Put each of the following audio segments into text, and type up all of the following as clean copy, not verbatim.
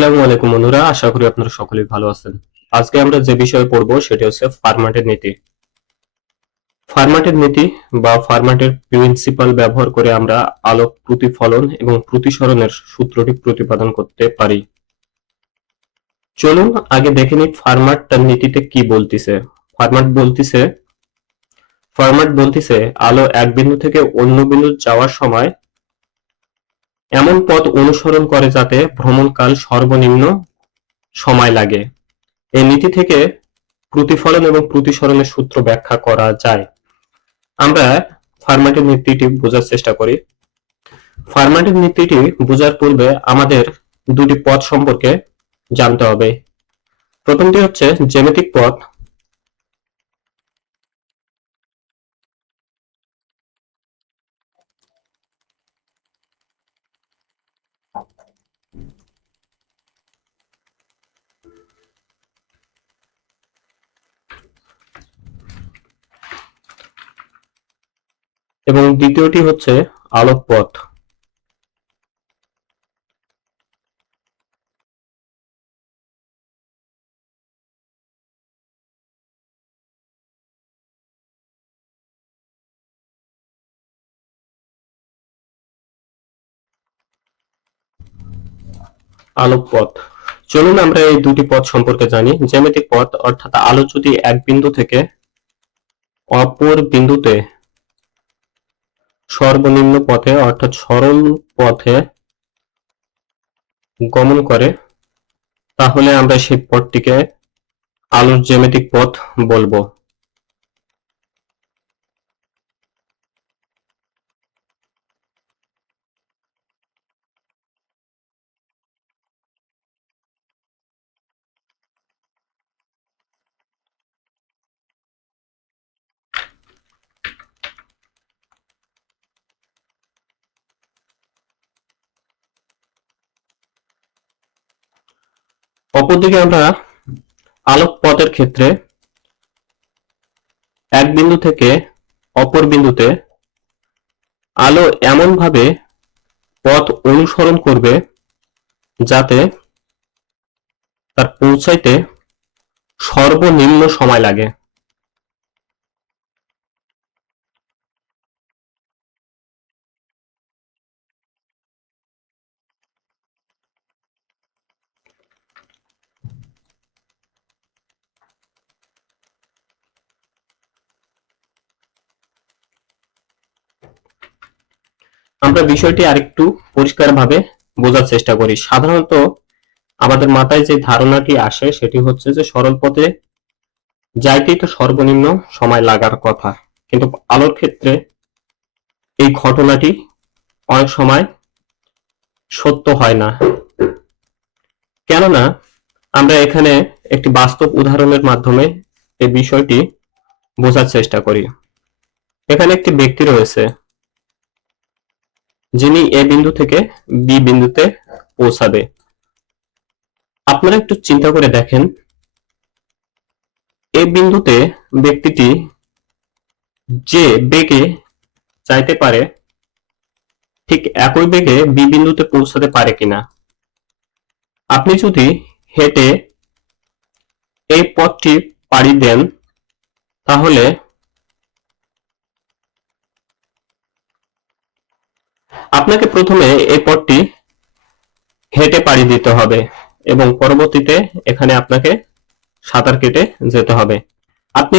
আসসালামু আলাইকুম বন্ধুরা, আশা করি আপনারা সকলেই ভালো আছেন। আজকে আমরা যে বিষয়ে পড়বো সেটি হচ্ছে ফার্মাটের নীতি। ফার্মাটের নীতি বা ফার্মাটের প্রিন্সিপাল ব্যবহার করে আমরা আলোক প্রতিফলন এবং প্রতিসরণের সূত্রটি প্রতিপাদন করতে পারি। চলুন আগে দেখে নিই ফার্মাট তার নীতিতে কি বলতিছে। ফার্মাট বলতিছে আলো এক বিন্দু থেকে অন্য বিন্দু যাওয়ার সময় এমন পথ অনুসরণ করে যাতে ভ্রমণকাল সর্বনিম্ন সময় লাগে। এই নীতি থেকে প্রতিফলন এবং প্রতিসরণের সূত্র ব্যাখ্যা করা যায়। আমরা ফার্মাটের নীতিটি বোঝার চেষ্টা করি। ফার্মাটের নীতিটি বোঝার পূর্বে আমাদের দুটি পথ সম্পর্কে জানতে হবে। প্রথমটি হচ্ছে জ্যামিতিক পথ। এবং দ্বিতীয়টি হচ্ছে আলোক পথ। আলোক পথ। চলুন আমরা এই দুটি পথ সম্পর্কে জানি। জ্যামিতিক পথ অর্থাৎ আলো যদি এক বিন্দু থেকে অপর বিন্দুতে সর্বনিম্ন পথে অর্থাৎ সরল পথে গমন করে তাহলে আমরা সেই পথটিকে আলোর জ্যামিতিক পথ বলবো। অপরদিকে আমরা আলোক পথের ক্ষেত্রে এক বিন্দু থেকে অপর বিন্দুতে আলো এমনভাবে পথ অনুসরণ করবে যাতে তার পৌঁছাইতে সর্বনিম্ন সময় লাগে। আমরা বিষয়টি আরেকটু পরিষ্কারভাবে বোঝার চেষ্টা করি। সাধারণত আমাদের মাথায় যে ধারণাটি আসে সেটি হচ্ছে যে সরল পথে যাইতেই তো সর্বনিম্ন সময় লাগার কথা, কিন্তু আলোর ক্ষেত্রে এই ঘটনাটি অনেক সময় সত্য হয় না। কেননা আমরা এখানে একটি বাস্তব উদাহরণের মাধ্যমে এই বিষয়টি বোঝার চেষ্টা করি। এখানে একটি ব্যক্তি রয়েছে যিনি এ বিন্দু থেকে বি বিন্দুতে পৌঁছাবে। আপনারা একটু চিন্তা করে দেখেন, এই বিন্দুতে ব্যক্তিটি যে বেগে চাইতে পারে ঠিক একই বেগে বি বিন্দুতে পৌঁছাতে পারে কিনা। আপনি যদি হেঁটে এই পথটি পাড়ি দেন তাহলে আপনাকে প্রথমে এই পথটি হেঁটে পাড়ি দিতে হবে এবং পরবর্তীতে এখানে আপনাকে সাঁতার কেটে যেতে হবে। আপনি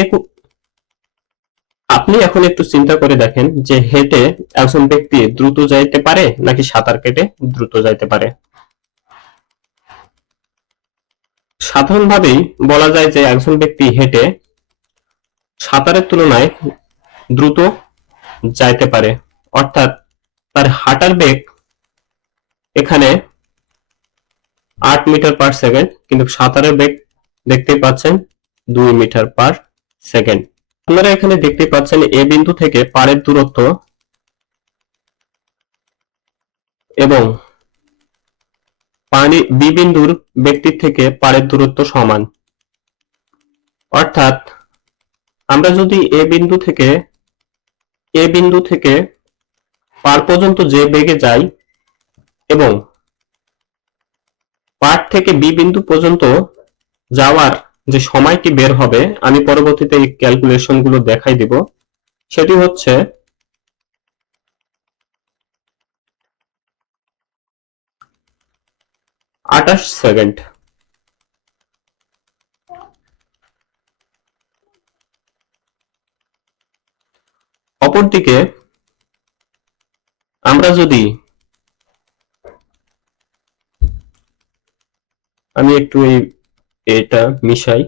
আপনি এখন একটু চিন্তা করে দেখেন যে হেঁটে একজন ব্যক্তি দ্রুত যাইতে পারে নাকি সাঁতার কেটে দ্রুত যাইতে পারে। সাধারণভাবেই বলা যায় যে একজন ব্যক্তি হেঁটে সাঁতারের তুলনায় দ্রুত যাইতে পারে, অর্থাৎ তার হাঁটার বেগ এখানে 8 মিটার পার সেকেন্ড, কিন্তু সাঁতারের বেগ দেখতে পাচ্ছেন 2 মিটার পার সেকেন্ড। আপনারা এখানে দেখতে পাচ্ছেন এ বিন্দু থেকে পাড়ের দূরত্ব এবং বি বিন্দুর ব্যক্তির থেকে পাড়ের দূরত্ব সমান। অর্থাৎ আমরা যদি এ বিন্দু থেকে পার পর্যন্ত যে বেগে যাই এবং পার্ট থেকে বি বিন্দু পর্যন্ত যাওয়ার যে সময়টি বের হবে, আমি পরবর্তীতে এই ক্যালকুলেশন গুলো দেখাই দিব, সেটি হচ্ছে 28 সেকেন্ড। অপরদিকে আমরা যদি আমি একটু এটা মিশাই,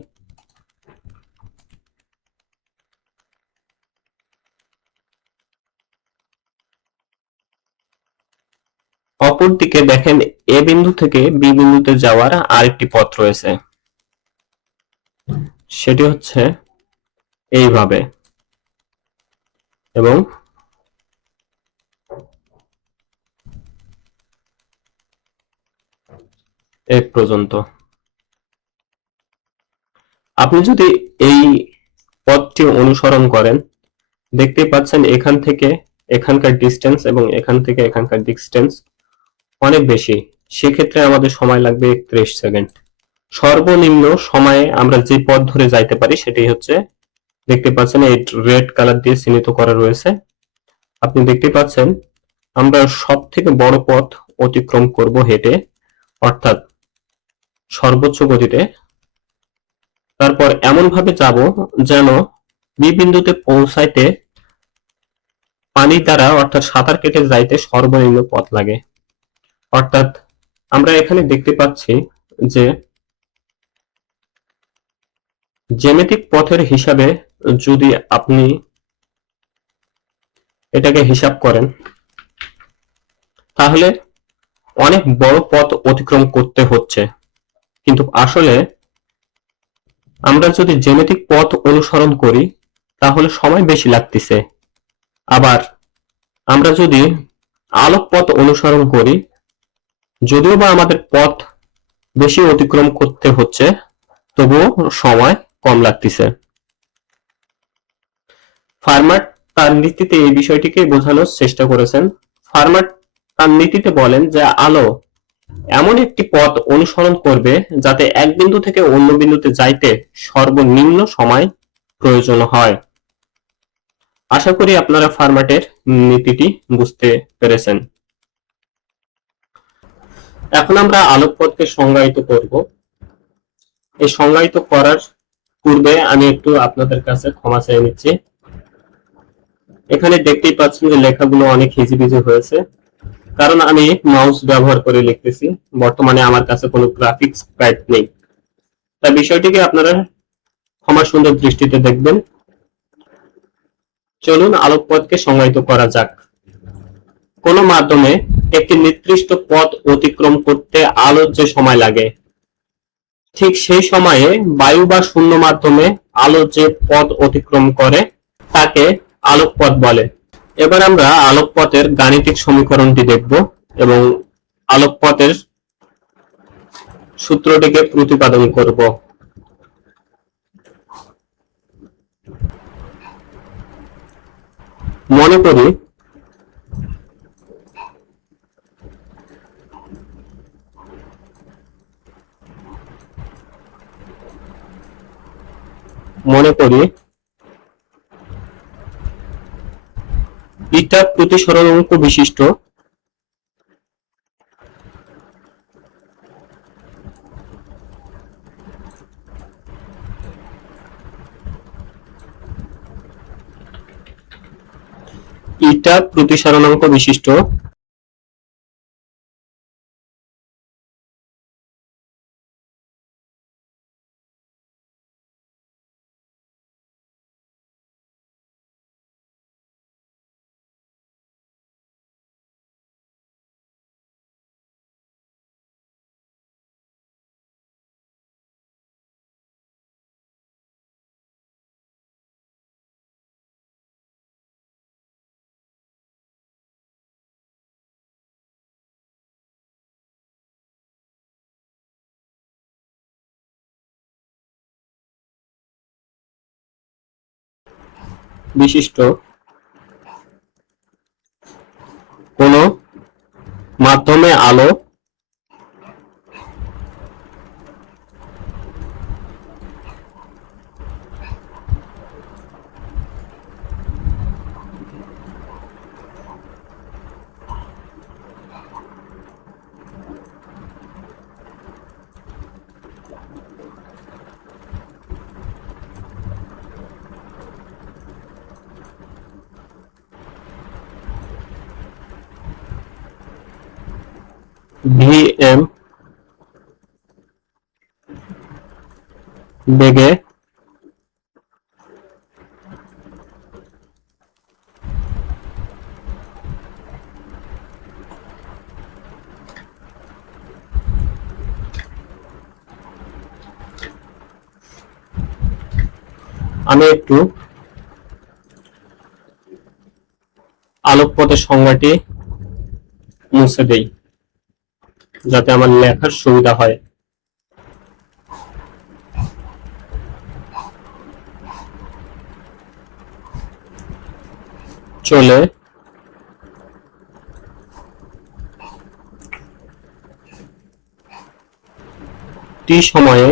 অপরদিকে দেখেন এ বিন্দু থেকে বি বিন্দুতে যাওয়ার আরেকটি পথ রয়েছে, সেটি হচ্ছে এইভাবে এবং এই পর্যন্ত। আপনি যদি এই পথটি অনুসরণ করেন, দেখতেই পাচ্ছেন এখান থেকে এখানকার ডিস্টেন্স এবং এখান থেকে এখানকার ডিস্টেন্স অনেক বেশি। সেক্ষেত্রে আমাদের সময় লাগবে 31 সেকেন্ড। সর্বনিম্ন সময়ে আমরা যে পথ ধরে যাইতে পারি সেটি হচ্ছে, দেখতে পাচ্ছেন এই রেড কালার দিয়ে চিহ্নিত করা রয়েছে। আপনি দেখতে পাচ্ছেন আমরা সব থেকে বড় পথ অতিক্রম করব হেঁটে, অর্থাৎ সর্বোচ্চ গতিতে। তারপর এমন ভাবে যাব যেন বি বিন্দুতে পৌঁছাইতে পানি দ্বারা অর্থাৎ সাঁতার কেটে যাইতে সর্বনিম্ন পথ লাগে। অর্থাৎ আমরা এখানে দেখতে পাচ্ছি যে জ্যামিতিক পথের হিসাবে যদি আপনি এটাকে হিসাব করেন, তাহলে অনেক বড় পথ অতিক্রম করতে হচ্ছে। কিন্তু আসলে আমরা যদি জ্যামিতিক পথ অনুসরণ করি তাহলে সময় বেশি লাগতেছে। আবার আমরা যদি আলোক পথ অনুসরণ করি, যদিও বা আমাদের পথ বেশি অতিক্রম করতে হচ্ছে, তবুও সময় কম লাগতেছে। ফার্মাট তার নীতিতে এই বিষয়টিকে বোঝানোর চেষ্টা করেছেন। ফার্মাট তার নীতিতে বলেন যে আলো এমন একটি পথ অনুসরণ করবে যাতে এক বিন্দু থেকে অন্য বিন্দুতে যাইতে সর্বনিম্ন সময় প্রয়োজন হয়। আশা করি আপনারা ফার্মাটের নীতিটি বুঝতে পেরেছেন। এখন আমরা আলোক পথকে সংজ্ঞায়িত করব। এই সংজ্ঞায়িত করার পূর্বে আমি একটু আপনাদের কাছে ক্ষমা চেয়ে নিচ্ছি। এখানে দেখতেই পাচ্ছেন যে লেখাগুলো অনেক হিজিবিজি হয়েছে, কারণ আমি মাউস ব্যবহার করে লিখতেছি। বর্তমানে আমার কাছে কোনো গ্রাফিক্স প্যাড নেই, তাই বিষয়টিকে আপনারা ক্ষমা সুন্দর দৃষ্টিতে দেখবেন। চলুন আলোকপথকে সংজ্ঞায়িত করা যাক। কোন মাধ্যমে একটি নির্দিষ্ট পথ অতিক্রম করতে আলোর যে সময় লাগে, ঠিক সেই সময়ে বায়ু বা শূন্য মাধ্যমে আলো যে পথ অতিক্রম করে তাকে আলোকপথ বলে। এবার আমরা আলোকপথের গাণিতিক সমীকরণটি দেখব এবং আলোকপথের সূত্রটিকে প্রতিপাদন করব। মনে করি ইটা প্রতিসরণাঙ্ক বিশিষ্ট কোন মাধ্যমে আলো vm বেগে আমি একটু আলোকপথের সংজ্ঞাটি মুছে দেই যাতে আমার লেখার সুবিধা হয়। চলে টি সময়ে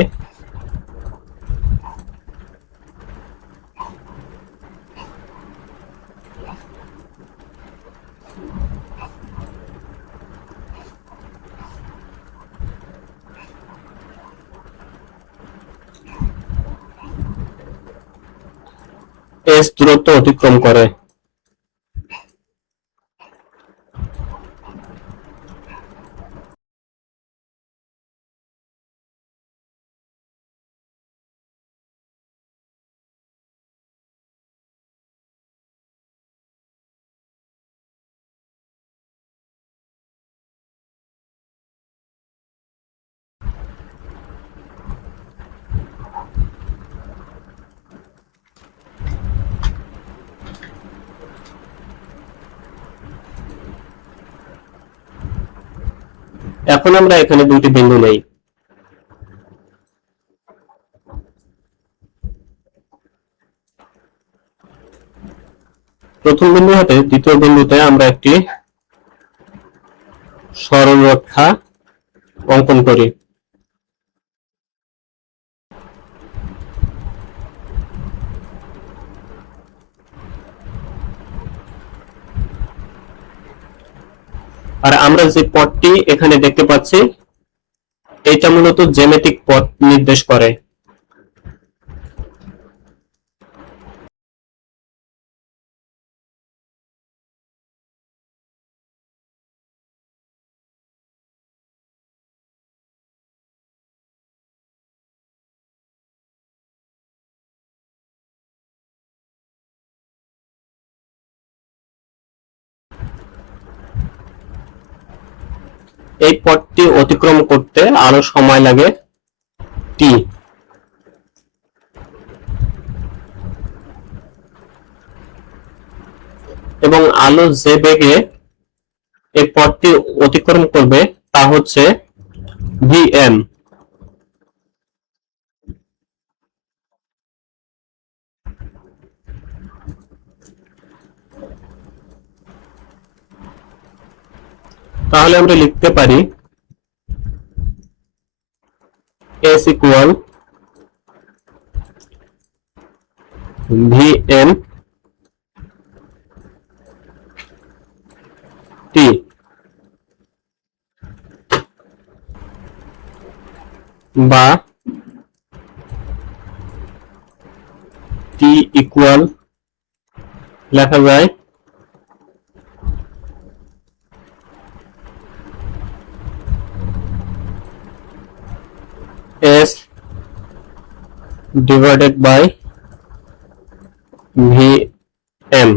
এস দূরত্ব অতিক্রম করে। এখন আমরা এখানে দুটি বিন্দু নেই। প্রথম বিন্দু হতে দ্বিতীয় বিন্দুতে আমরা একটি সরলরেখা অঙ্কন করি। আর আমরা যে পথটি এখানে দেখতে পাচ্ছি এটা মূলত জ্যামিতিক পথ নির্দেশ করে। এই পথটি অতিক্রম করতে আরো সময় লাগে টি। এবং আলো যে বেগে এই পথটি অতিক্রম করবে তা হচ্ছে vm। তাহলে আমরা লিখতে পারি s ইকুয়াল vm t বা t ইকুয়াল লেখা যায় s divided by vm।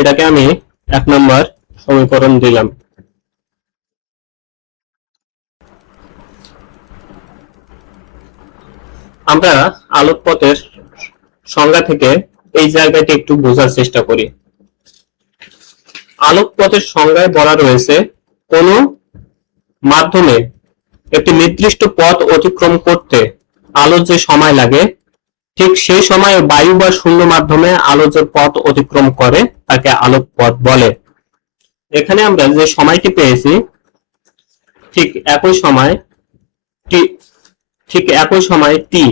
এটাকে আমি 1 নম্বর সমীকরণ দিলাম। আমরা আলোকপথের সংজ্ঞা থেকে এই জায়গাটি একটু বোঝার চেষ্টা করি। আলোকপথের সংজ্ঞায় বলা রয়েছে কোন মাধ্যমে একটি নির্দিষ্ট পথ অতিক্রম করতে আলোর যে সময় লাগে ঠিক সেই সময়ে বায়ু বা শূন্য মাধ্যমে আলো যে পথ অতিক্রম করে তাকে আলোকপথ বলে। এখানে আমরা যে সময়টি পেয়েছি ঠিক একই সময় টি টি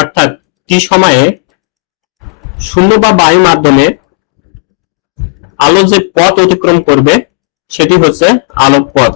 অর্থাৎ টি সময়ে শূন্য বা বায়ু মাধ্যমে আলো যে পথ অতিক্রম করবে সেটি হচ্ছে আলোকপথ।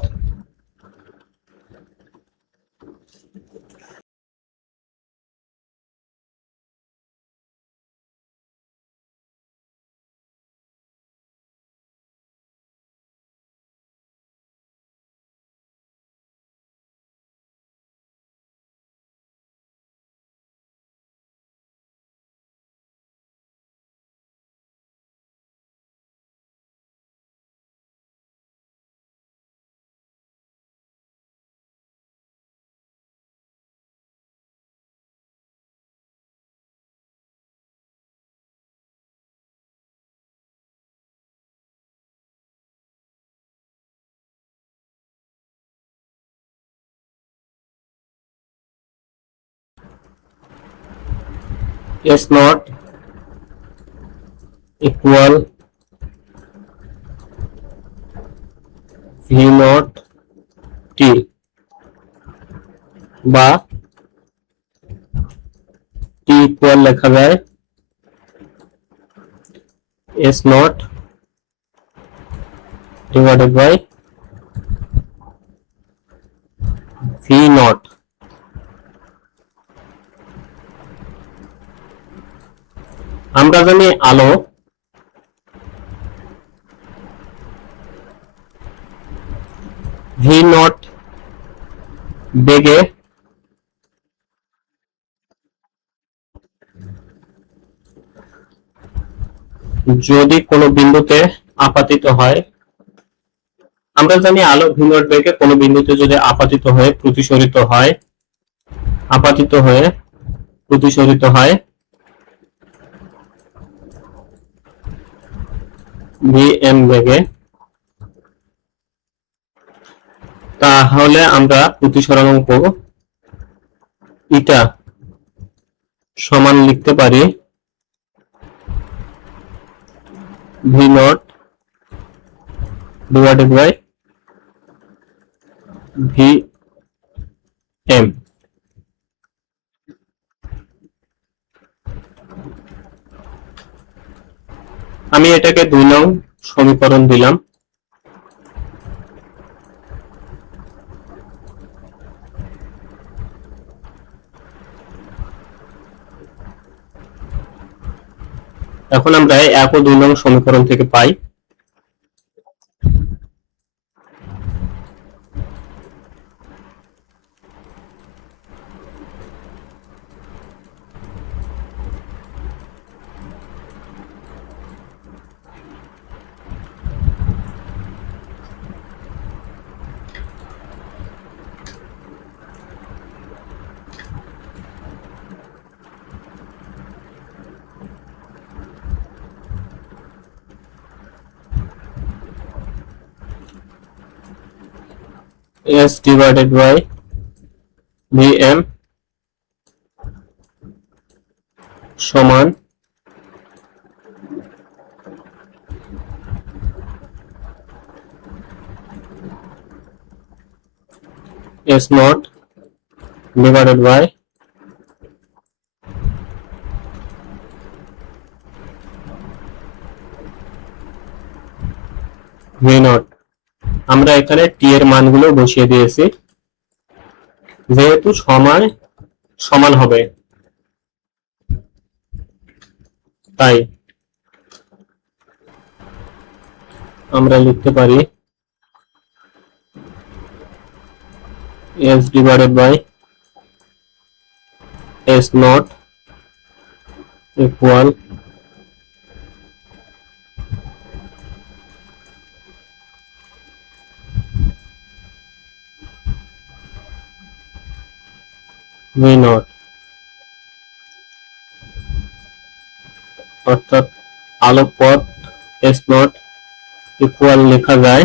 S naught equal V naught T বা T equal লেখা যায় S naught divided by V naught। আমরা জানি আলো V naught বেগে যদি কোনো বিন্দুতে আপাতিত হয়, আমরা জানি আলো V naught বেগে কোনো বিন্দুতে যদি আপাতিত হয়ে প্রতিসরিত হয়, vm বেগে, তাহলে আমরা প্রতিসরাঙ্ক ইটা সমান লিখতে পারি V naught divided by Vm। আমি এটাকে 2 নং সমীকরণ দিলাম। এখন আমরা 1 ও 2 নং সমীকরণ থেকে পাই S divided by Vm সমান S naught divided by V naught। আমরা এখানে t এর মানগুলো বসিয়ে দিয়েছি, যেহেতু সময় সমান হবে তাই আমরা লিখতে পারি S divided by S naught equal V naught, অর্থাৎ আলোক পথ S naught equal লেখা যায়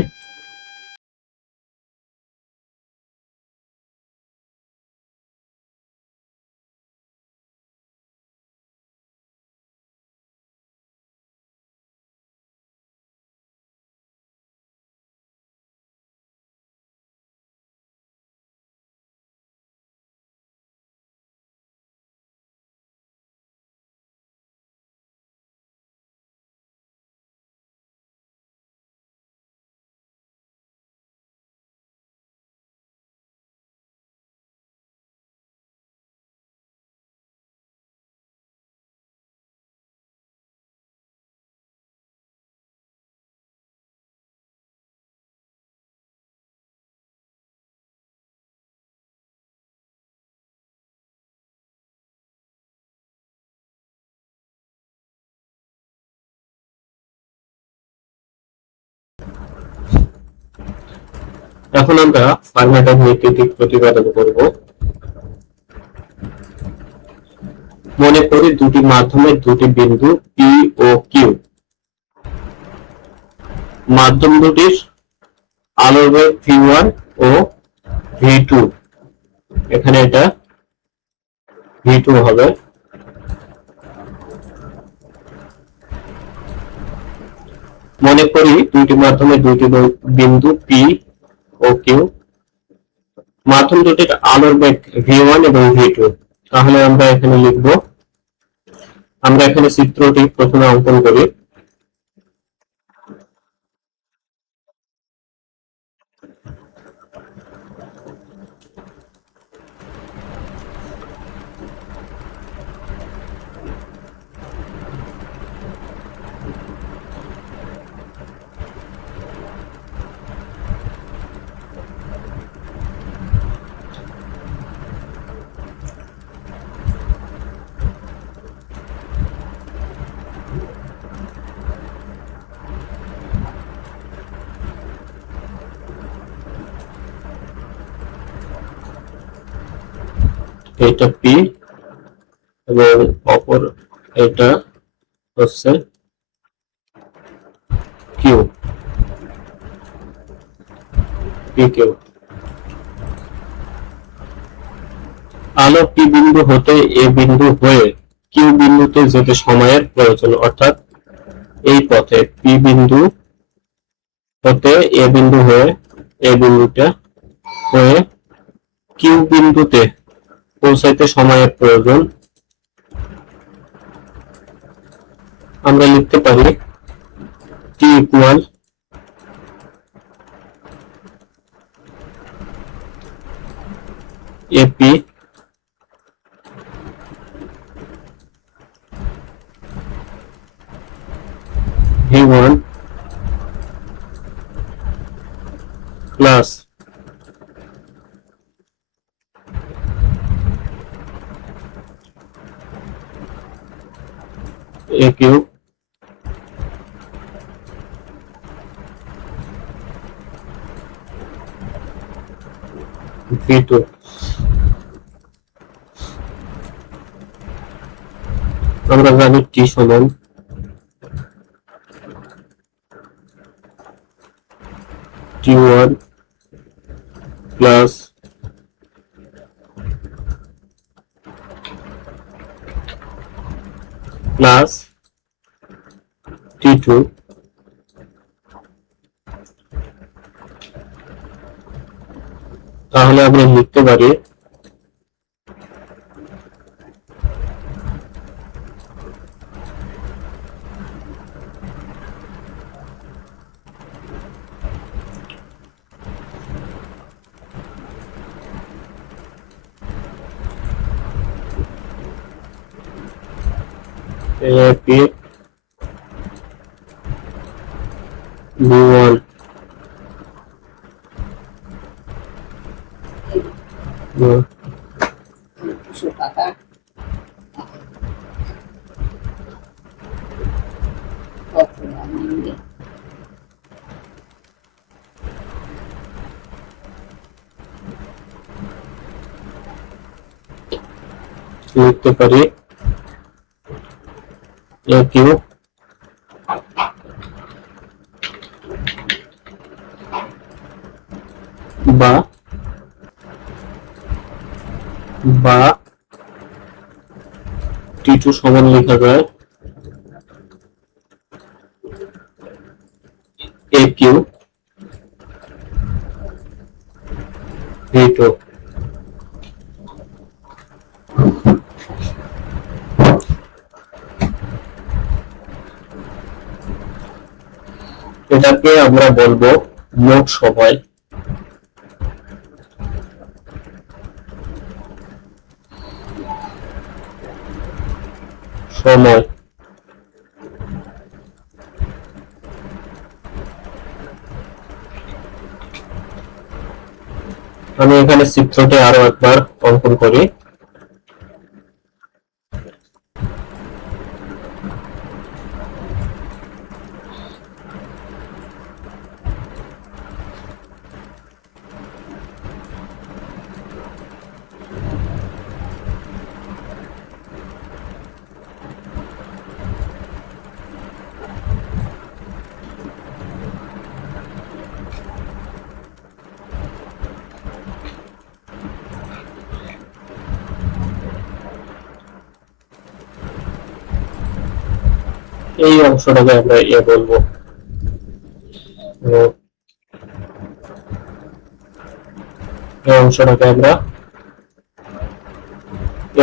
এখন আমরা ফার্মাটের নীতিটি প্রতিপাদন করব। মনে করি দুটি মাধ্যমের দুটি বিন্দু P ও Q, মাধ্যম দুটির আলোর বেগ V1 ও V2, এখানে এটা V2 হবে। মনে করি দুইটি মাধ্যমে দুইটি বিন্দু পি ও কিউ, মাধ্যম দুটির আলোর বেগ v1 এবং v2। তাহলে আমরা এখানে লিখব, আমরা এখানে চিত্রটি প্রথমে অঙ্কন করি। এটা পি এবং অপর এটা হচ্ছে কিউ, পি কিউ। আলো পি বিন্দু হতে এ বিন্দু হয়ে কিউ বিন্দুতে যেতে সময়ের প্রয়োজন, অর্থাৎ এই পথে পি বিন্দু হতে এ বিন্দু হয়ে এ বিন্দুটা হয়ে কিউ বিন্দুতে পৌঁছাইতে সময়ের প্রয়োজন। আমরা লিখতে পারি T equal AP v1 plus a cube v2। আমরা জানি t সমান t1 প্লাস t2 তাহলে আমরা লিখতে পারি AP v1 লিখতে পারি a কিউব বা t2 সমান লেখা যায় a কিউব v2। এটাকে আমরা বলবো মোট সময়। আমি এখানে চিত্রটি আরো একবার অঙ্কন করি। এই অংশটাকে আমরা এ বলবো। এই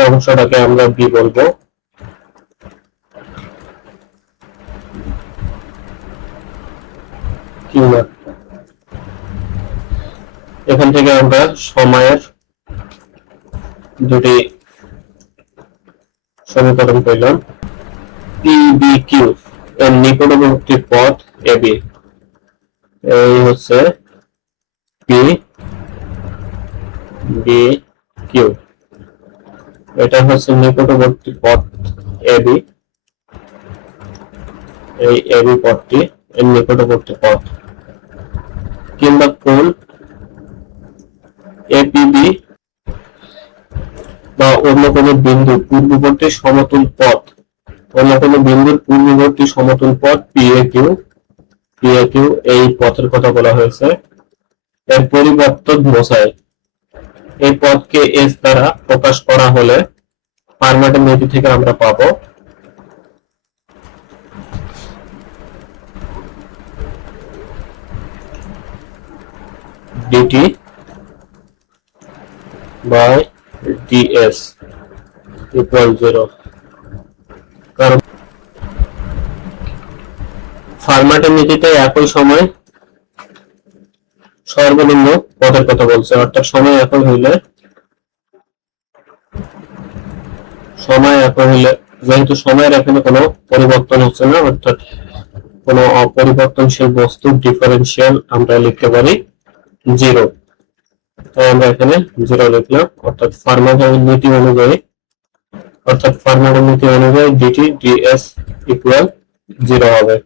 অংশটাকে আমরা বি বলবো। কিংবা এখান থেকে আমরা সময়ের দুটি সমীকরণ পেলাম। পি বি কিউ এর নিকটবর্তী পথ এ বি, এই হচ্ছে পি বি কিউ, এটা হচ্ছে নিকটবর্তী পথ এ বি, এই এ বি পথটি এর নিকটবর্তী পথ। কিংবা কোণ এপিবি বা অন্য কোনো বিন্দুর পূর্ববর্তী সমতুল পথ, অন্য কোনো বিন্দুর পূর্ববর্তী সমতুল পথ পিএ কিউ এই পথের কথা বলা হয়েছে। এর পরিবর্তন বোঝায়। এই পথকে এস দ্বারা প্রকাশ করা হলে ফার্মাটের নীতি থেকে আমরা পাবো ডিটি বাই ডিএস ইকুয়াল 0। কারণ ফার্মাটের নীতিতে একই সময় সর্বনিম্ন পথের কথা বলছে, অর্থাৎ সময় একই হইলে যেহেতু সময়ের এখানে কোনো পরিবর্তন হচ্ছে না, অর্থাৎ কোনো অপরিবর্তনশীল বস্তু ডিফারেন্সিয়াল আমরা লিখতে পারি 0, তাই আমরা এখানে 0 লিখলাম। অর্থাৎ ফার্মাটের নীতি অনুযায়ী ডিটি ডিএস ইকুয়াল 0 হবে।